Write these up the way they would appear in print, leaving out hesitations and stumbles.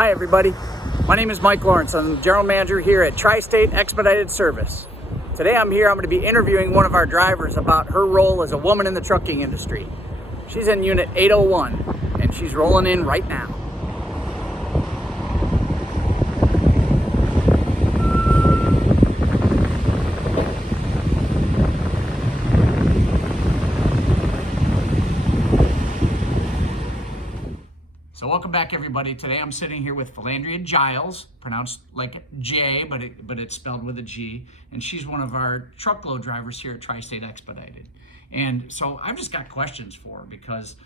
Hi everybody, my name is Mike Lawrence. I'm the General Manager here at Tri-State Expedited Service. Today I'm going to be interviewing one of our drivers about her role as a woman in the trucking industry. She's in Unit 801 and she's rolling in right now. So welcome back everybody. Today I'm sitting here with Lan Giles, pronounced like J, but it's spelled with a G, and she's one of our truckload drivers here at Tri-State Expedited. And so I've just got questions for her because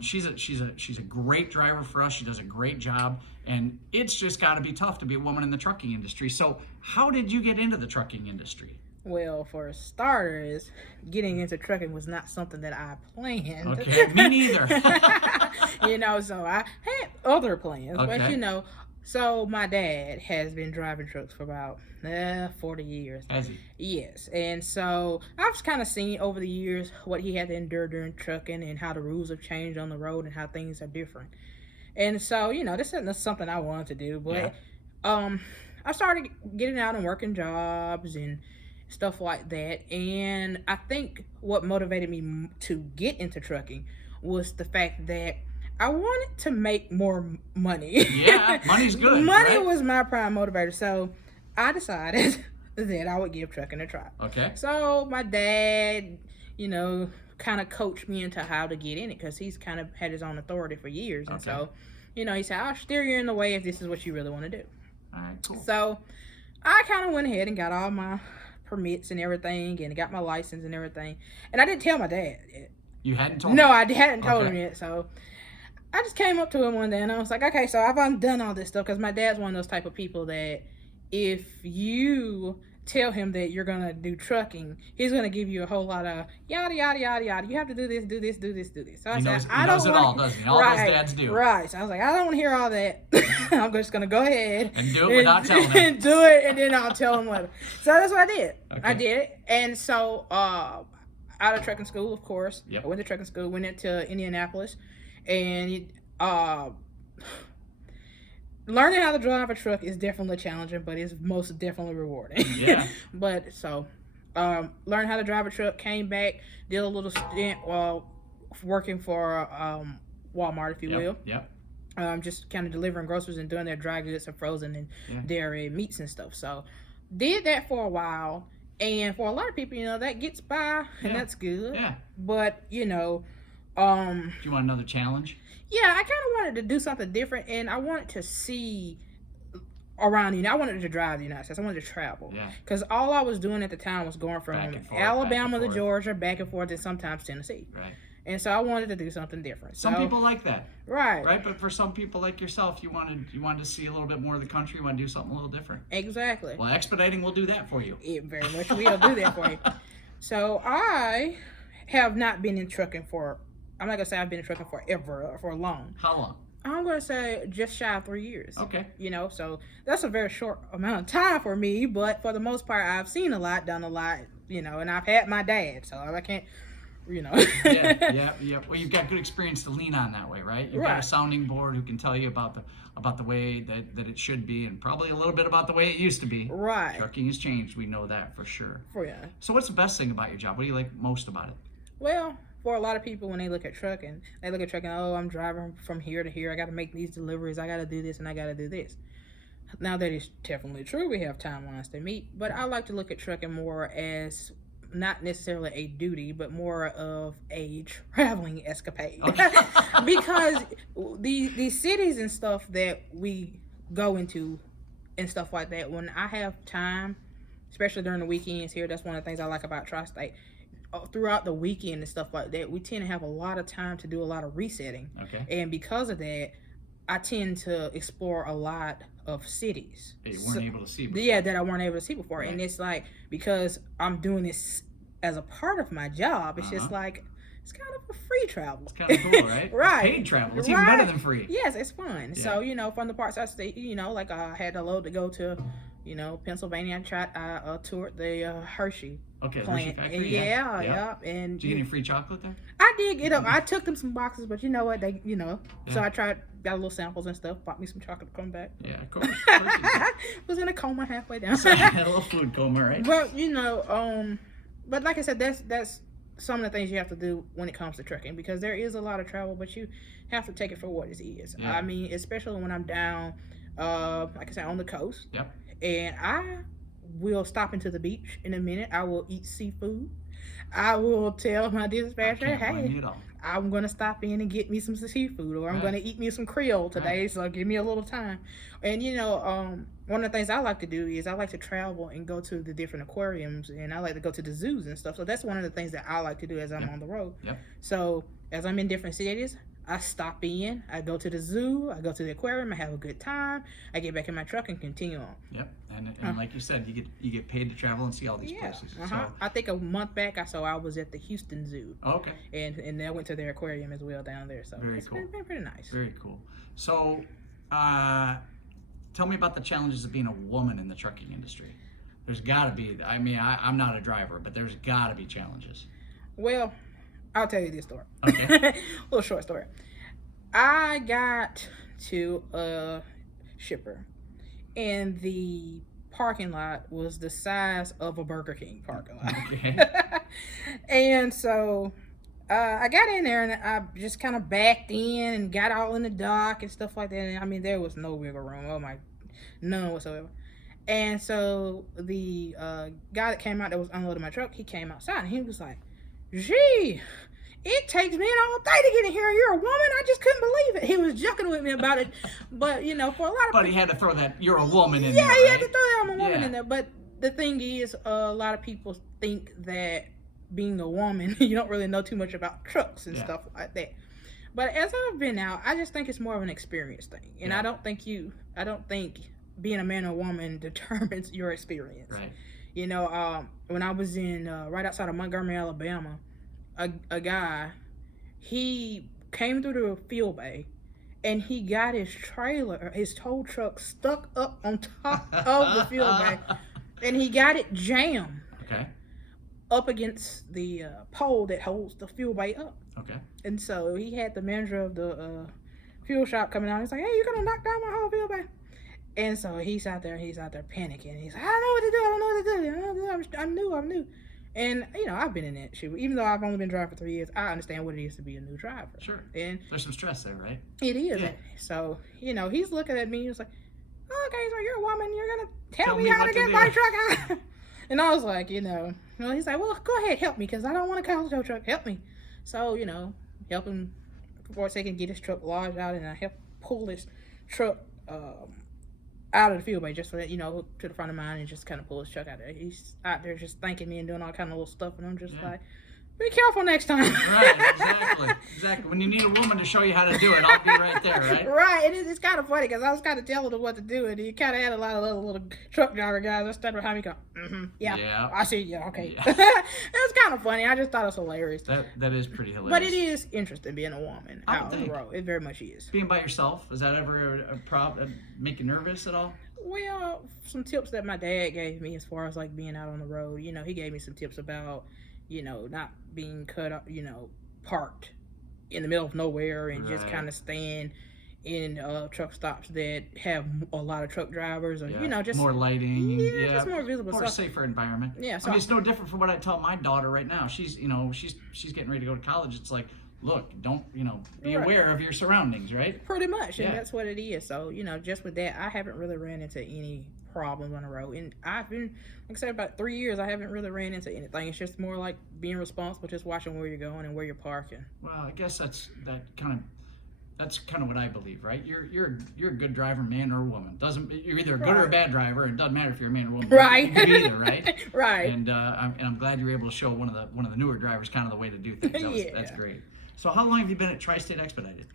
she's a great driver for us. She does a great job, and it's just got to be tough to be a woman in the trucking industry. So how did you get into the trucking industry? Well, for starters, getting into trucking was not something that I planned. Okay, me neither. So I had other plans. Okay. But, so my dad has been driving trucks for about 40 years. Has he? Yes. And so I've kind of seen over the years what he had to endure during trucking and how the rules have changed on the road and how things are different. And so, this isn't something I wanted to do. But I started getting out and working jobs and stuff like that, and I think what motivated me to get into trucking was the fact that I wanted to make more money. Yeah, money's good. Money right? was my prime motivator, so I decided that I would give trucking a try. Okay. So my dad, kind of coached me into how to get in it because he's kind of had his own authority for years, and so, he said, "I'll steer you in the way if this is what you really want to do." All right, cool. So I kind of went ahead and got all my permits and everything and got my license and everything, and I didn't tell my dad yet. You hadn't told him? No, I hadn't told him yet. So I just came up to him one day and I was like, okay, so I've done all this stuff, because my dad's one of those type of people that if you tell him that you're gonna do trucking, he's gonna give you a whole lot of yada yada yada yada. You have to do this, do this, do this, do this. So he knows it all, doesn't he? All those dads do. Right. So I was like, I don't want to hear all that. I'm just gonna go ahead and do it without telling him. And do it, and then I'll tell him later. So that's what I did. Okay. I did it, and so out of trucking school, of course. Yep. I went to trucking school. Went into Indianapolis, and learning how to drive a truck is definitely challenging, but it's most definitely rewarding. Yeah. But so, learned how to drive a truck, came back, did a little stint while working for Walmart, if you will. Yep. Just kind of delivering groceries and doing their dry goods and frozen and dairy meats and stuff. So, did that for a while. And for a lot of people, that gets by and that's good. Yeah. But, do you want another challenge? Yeah, I kind of wanted to do something different, and I wanted to see around, I wanted to drive the United States. I wanted to travel. Yeah. Because all I was doing at the time was going from Alabama to Georgia, back and forth, and sometimes Tennessee. Right. And so I wanted to do something different. Some people like that. Right. Right, but for some people like yourself, you wanted to see a little bit more of the country, you want to do something a little different. Exactly. Well, expediting will do that for you. It very much will do that for you. So I have not been in trucking I'm not going to say I've been in trucking forever, for long. How long? I'm going to say just shy of 3 years. Okay. So that's a very short amount of time for me, but for the most part, I've seen a lot, done a lot, and I've had my dad, so I can't, Yeah. Well, you've got good experience to lean on that way, right? You've got a Right. sounding board who can tell you about the way that it should be, and probably a little bit about the way it used to be. Right. Trucking has changed. We know that for sure. Yeah. So what's the best thing about your job? What do you like most about it? Well, for a lot of people, when they look at trucking, oh, I'm driving from here to here. I got to make these deliveries. I got to do this and I got to do this. Now, that is definitely true. We have timelines to meet. But I like to look at trucking more as not necessarily a duty, but more of a traveling escapade. Okay. Because these cities and stuff that we go into and stuff like that, when I have time, especially during the weekends here, that's one of the things I like about Tri-State. Throughout the weekend and stuff like that, we tend to have a lot of time to do a lot of resetting. Okay. And because of that, I tend to explore a lot of cities that you weren't able to see before. Yeah, that I weren't able to see before. Right. And it's like, because I'm doing this as a part of my job, it's just like, it's kind of a free travel. It's kind of cool, right? Right. It's paid travel. It's even better than free. Yes, it's fun. Yeah. So, from the parts I stay, like I had a load to go to, Pennsylvania. I toured the Hershey Okay, Hershey plant. Factory. And yeah. And did you get any free chocolate there? I did get up. I took them some boxes, but you know what? They, so Yeah. I tried, got a little samples and stuff. Bought me some chocolate to come back. Yeah, of course. Of course you did. Was in a coma halfway down. So, a little food coma, right? Well, but like I said, that's some of the things you have to do when it comes to trucking, because there is a lot of travel, but you have to take it for what it is. Yeah. I mean, especially when I'm down, like I said, on the coast. Yep. And I will stop into the beach in a minute. I will eat seafood. I will tell my dispatcher, I can't blame hey, you at all. I'm going to stop in and get me some seafood, or I'm Right. going to eat me some Creole today, so give me a little time. And, one of the things I like to do is I like to travel and go to the different aquariums, and I like to go to the zoos and stuff. So that's one of the things that I like to do as I'm on the road. Yep. So as I'm in different cities, I stop in, I go to the zoo, I go to the aquarium, I have a good time, I get back in my truck and continue on. Yep. And like you said, you get paid to travel and see all these places. So, I think a month back I was at the Houston Zoo. oh, okay. And I went to their aquarium as well down there. So Very it's cool. been pretty nice. Very cool. So, tell me about the challenges of being a woman in the trucking industry. There's got to be. I mean, I'm not a driver, but there's got to be challenges. Well, I'll tell you this story. Okay. Little short story. I got to a shipper, and the parking lot was the size of a Burger King parking lot. Okay. And so I got in there, and I just kind of backed in and got all in the dock and stuff like that. And I mean, there was no wiggle room. Oh my, none whatsoever. And so the guy that came out that was unloading my truck, he came outside and he was like, gee, it takes me all day to get in here. You're a woman? I just couldn't believe it. He was joking with me about it. But, for a lot of But people, he had to throw that "you're a woman" in yeah, there. he Right? had to throw that I'm a woman Yeah. in there. But the thing is, a lot of people think that being a woman, you don't really know too much about trucks and Yeah. stuff like that. But as I've been out, I just think it's more of an experience thing. And Yeah. I don't think being a man or woman determines your experience. Right. When I was in right outside of Montgomery, Alabama, a guy, he came through the field bay, and he got his tow truck stuck up on top of the field bay, and he got it jammed Okay. up against the pole that holds the fuel bay up. Okay. And so he had the manager of the fuel shop coming out. He's like, hey, you're going to knock down my whole fuel bay. And so he's out there panicking. He's like, I don't know what to do. I'm new. And, I've been in that shoe. Even though I've only been driving for 3 years, I understand what it is to be a new driver. Sure. And There's some stress there, right? it is. Yeah. So, he's looking at me. He's like, oh, okay, so you're a woman. You're going to tell me me how what to to get do. my truck out. And I was like, he's like, well, go ahead, help me, because I don't want to cause your truck. Help me. So, help him for a second, get his truck lodged out, and I help pull his truck out of the field bay just so that, hook to the front of mine and just kind of pull his truck out there. He's out there just thanking me and doing all kind of little stuff, and I'm just like, be careful next time. Right, exactly. When you need a woman to show you how to do it, I'll be right there, right? Right, and it's kind of funny because I was kind of telling him what to do, and he kind of had a lot of little truck driver guys that stood behind me going, yeah, I see, yeah, okay. Yeah. It was kind of funny. I just thought it was hilarious. That is pretty hilarious. But it is interesting being a woman I out would on the think. road. It very much is. Being by yourself, is that ever a problem? Make you nervous at all? Well, some tips that my dad gave me as far as like being out on the road, he gave me some tips about, not being parked in the middle of nowhere and just Right. kind of staying in truck stops that have a lot of truck drivers, or just more lighting. yeah, just more visible More stuff. safer environment. Yeah, I so mean, it's no different from what I tell my daughter right now. She's getting ready to go to college. It's like, look, don't be Right. aware of your surroundings, right? pretty much, and Yeah. that's what it is. So just with that, I haven't really ran into any problems on the road, and I've been, like I said, about 3 years. I haven't really ran into anything. It's just more like being responsible, just watching where you're going and where you're parking. Well, I guess that's kind of what I believe, right? You're a good driver, man or woman. You're either a good or a Right. bad driver, and it doesn't matter if you're a man or woman. Right. You can be either, right? Right. And I'm glad you were able to show one of the newer drivers kind of the way to do things. Yeah. That's great. So how long have you been at Tri-State Expedited?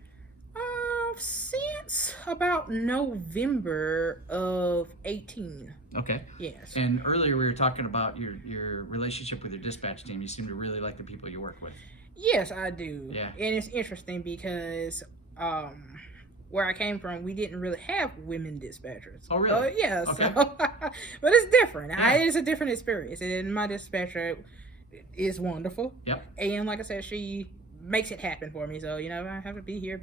Since about November of 18. Okay. Yes. And earlier we were talking about your relationship with your dispatch team. You seem to really like the people you work with. Yes, I do. Yeah. And it's interesting because where I came from, we didn't really have women dispatchers. Oh, really? Yeah. Okay. So, but it's different. Yeah. It's a different experience, and my dispatcher is wonderful. Yep. And like I said, she makes it happen for me. So I have to be here.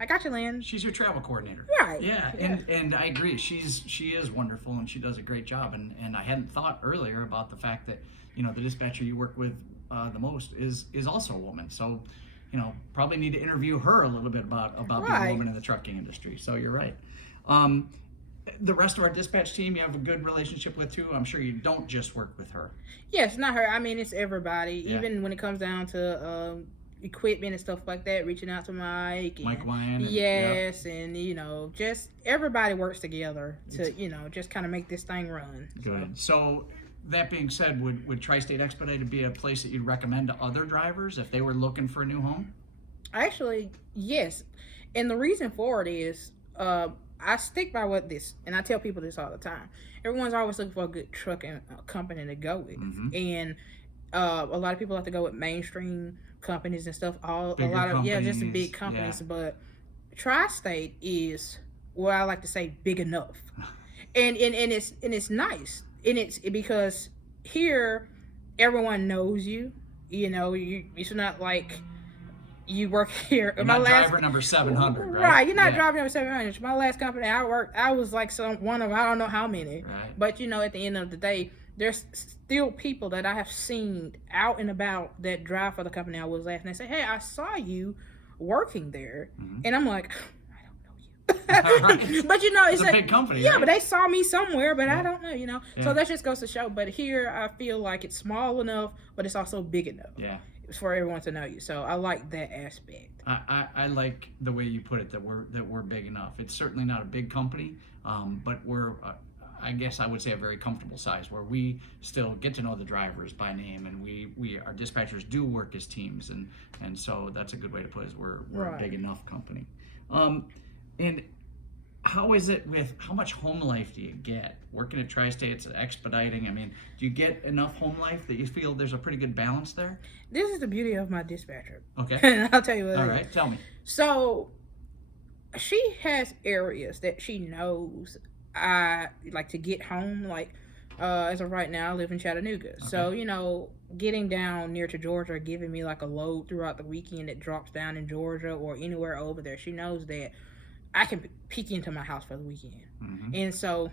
I got you, Lan. She's your travel coordinator. Right. Yeah, and I agree. She is wonderful, and she does a great job. And I hadn't thought earlier about the fact that the dispatcher you work with the most is also a woman. So probably need to interview her a little bit about being a woman in the trucking industry. So you're right. The rest of our dispatch team you have a good relationship with too. I'm sure you don't just work with her. Yes, not her. I mean, it's everybody. Yeah. Even when it comes down to equipment and stuff like that, reaching out to Mike. Mike Wyan. Yes, and just everybody works together to just kind of make this thing run. Good. So that being said, would Tri-State Expedited be a place that you'd recommend to other drivers if they were looking for a new home? Actually, yes. And the reason for it is I stick by and I tell people this all the time. Everyone's always looking for a good trucking company to go with. Mm-hmm. And a lot of people like to go with mainstream companies and stuff. Just the big companies. Yeah. But Tri-State is what I like to say big enough. and it's nice. And it's because here everyone knows you. It's not like you work here. You're not driver number 700, right? Right, you're not driver number 700. My last company I worked, I was like one of I don't know how many. Right. But at the end of the day, there's still people that I have seen out and about that drive for the company I was at, and they say, "Hey, I saw you working there," and I'm like, I don't know you. But it's a big company. Yeah, right? but they saw me somewhere, but I don't know. Yeah. So that just goes to show. But here, I feel like it's small enough, but it's also big enough. Yeah. For everyone to know you, so I like that aspect. I like the way you put it, that we're big enough. It's certainly not a big company, but we're I guess I would say a very comfortable size where we still get to know the drivers by name, and our dispatchers do work as teams, and so that's a good way to put it. Is we're a big enough company. And how is it with how much home life do you get working at Tri-State? It's expediting. I mean, do you get enough home life that you feel there's a pretty good balance there? This is the beauty of my dispatcher. Okay. I'll tell you what. All right, tell me. So she has areas that she knows I like to get home. Like as of right now, I live in Chattanooga. Okay. So getting down near to Georgia, giving me like a load throughout the weekend that drops down in Georgia or anywhere over there. She knows that I can peek into my house for the weekend. Mm-hmm. And so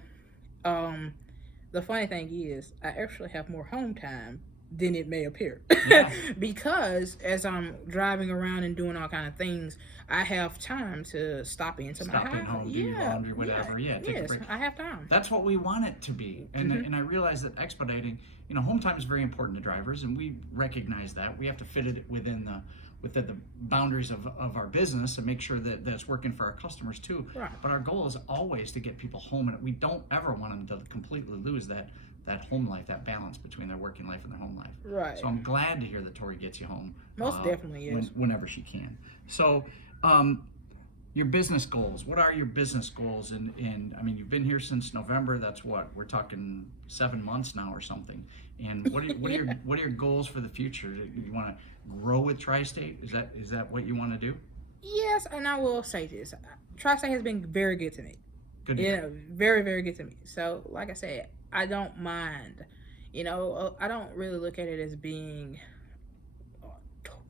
the funny thing is I actually have more home time than it may appear. Yeah. Because as I'm driving around and doing all kind of things, I have time to stop my house. Stop in home, do your laundry, whatever. Yeah, take a break. I have time. That's what we want it to be. And I realize that expediting, home time is very important to drivers, and we recognize that. We have to fit it within the boundaries of our business and make sure that that's working for our customers too. Right. But our goal is always to get people home, and we don't ever want them to completely lose that home life, that balance between their working life and their home life. Right. So I'm glad to hear that Tori gets you home. Most definitely is. Whenever she can. So your business goals. What are your business goals? And I mean, you've been here since November. That's what we're talking 7 months now or something. And what are your goals for the future? Do you want to grow with Tri-State? Is that what you want to do? Yes, and I will say this: Tri-State has been very good to me. Good. Very, very good to me. So, like I said, I don't mind. I don't really look at it as being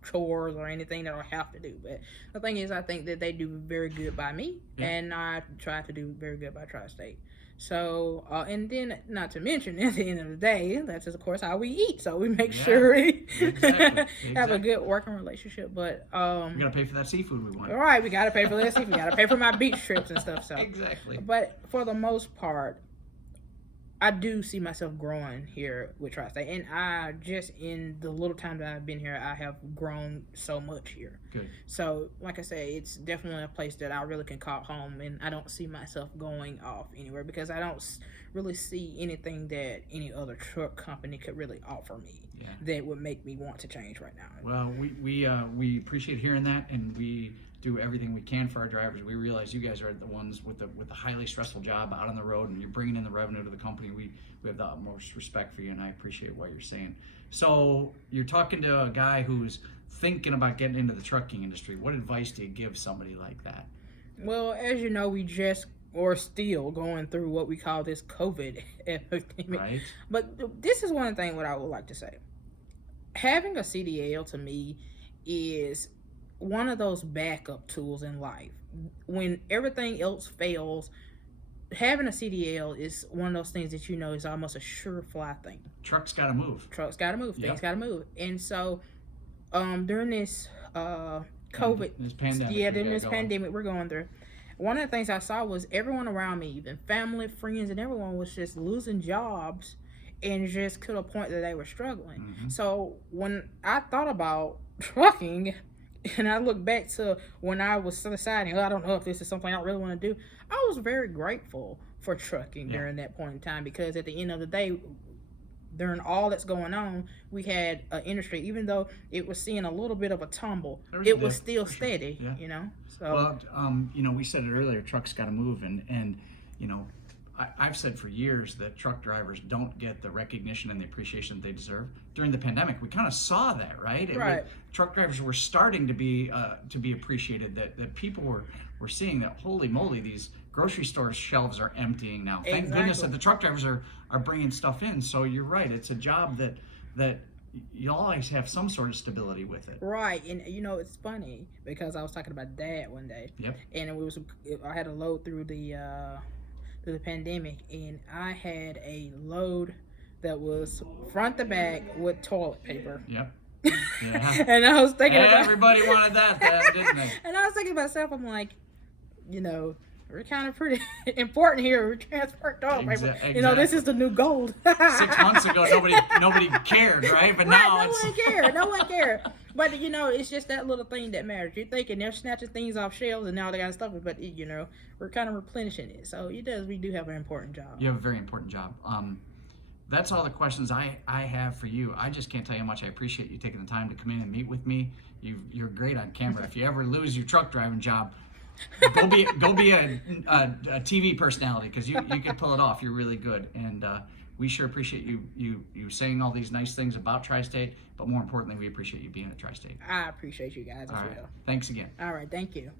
chores or anything that I have to do. But the thing is, I think that they do very good by me, and I try to do very good by Tri-State. So, and then not to mention, at the end of the day, that's of course how we eat. So we make sure we have a good working relationship. But we gotta pay for that seafood we want. All right, we gotta pay for that seafood. We gotta pay for my beach trips and stuff. So exactly. But for the most part, I do see myself growing here with Tri-State, and I just in the little time that I've been here, I have grown so much here. Good. So, like I say, it's definitely a place that I really can call home, and I don't see myself going off anywhere because I don't really see anything that any other truck company could really offer me that would make me want to change right now. Well, we appreciate hearing that, and we do everything we can for our drivers. We realize you guys are the ones with the highly stressful job out on the road, and you're bringing in the revenue to the company. We have the utmost respect for you, and I appreciate what you're saying. So you're talking to a guy who's thinking about getting into the trucking industry, what advice do you give somebody like that? Well, as you know, we just or still going through what we call this COVID epidemic. Right. But this is one thing what I would like to say. Having a CDL to me is one of those backup tools in life. When everything else fails, having a CDL is one of those things that you know is almost a surefly thing. Trucks got to move. Trucks got to move. Yep. Things got to move. And so, during this COVID, This pandemic. during this pandemic we're going through, one of the things I saw was everyone around me, even family, friends, and everyone was just losing jobs and just to the point that they were struggling. Mm-hmm. So when I thought about trucking and I look back to when I was deciding, I don't know if this is something I really want to do, I was very grateful for trucking during that point in time, because at the end of the day, during all that's going on, we had an industry, even though it was seeing a little bit of a tumble, it was still steady, you know? So, well, you know, we said it earlier, trucks got to move. And you know, I've said for years that truck drivers don't get the recognition and the appreciation that they deserve. During the pandemic, we kind of saw that, right? Right. Truck drivers were starting to be appreciated, that people were seeing that, holy moly, these grocery store shelves are emptying now. Thank goodness that the truck drivers are bringing stuff in. So you're right. It's a job that you'll always have some sort of stability with it. Right. And you know, it's funny because I was talking about Dad one day. Yep. And I had a load through the pandemic, and I had a load that was front to back with toilet paper. Yep. Yeah. And I was thinking everybody wanted that, didn't they? And I was thinking to myself, I'm like, you know, we're kind of pretty important here. We transport toilet paper. Exactly. You know, this is the new gold. 6 months ago, nobody cared, right? But now no one cared. But you know, it's just that little thing that matters. You're thinking they're snatching things off shelves and now they gotta stuff it, but you know, we're kind of replenishing it. So we do have an important job. You have a very important job. That's all the questions I have for you. I just can't tell you how much I appreciate you taking the time to come in and meet with me. You're great on camera. If you ever lose your truck driving job, go be a TV personality, because you can pull it off. You're really good, and we sure appreciate you saying all these nice things about Tri-State. But more importantly, we appreciate you being at Tri-State. I appreciate you guys as well. Thanks again. All right, thank you.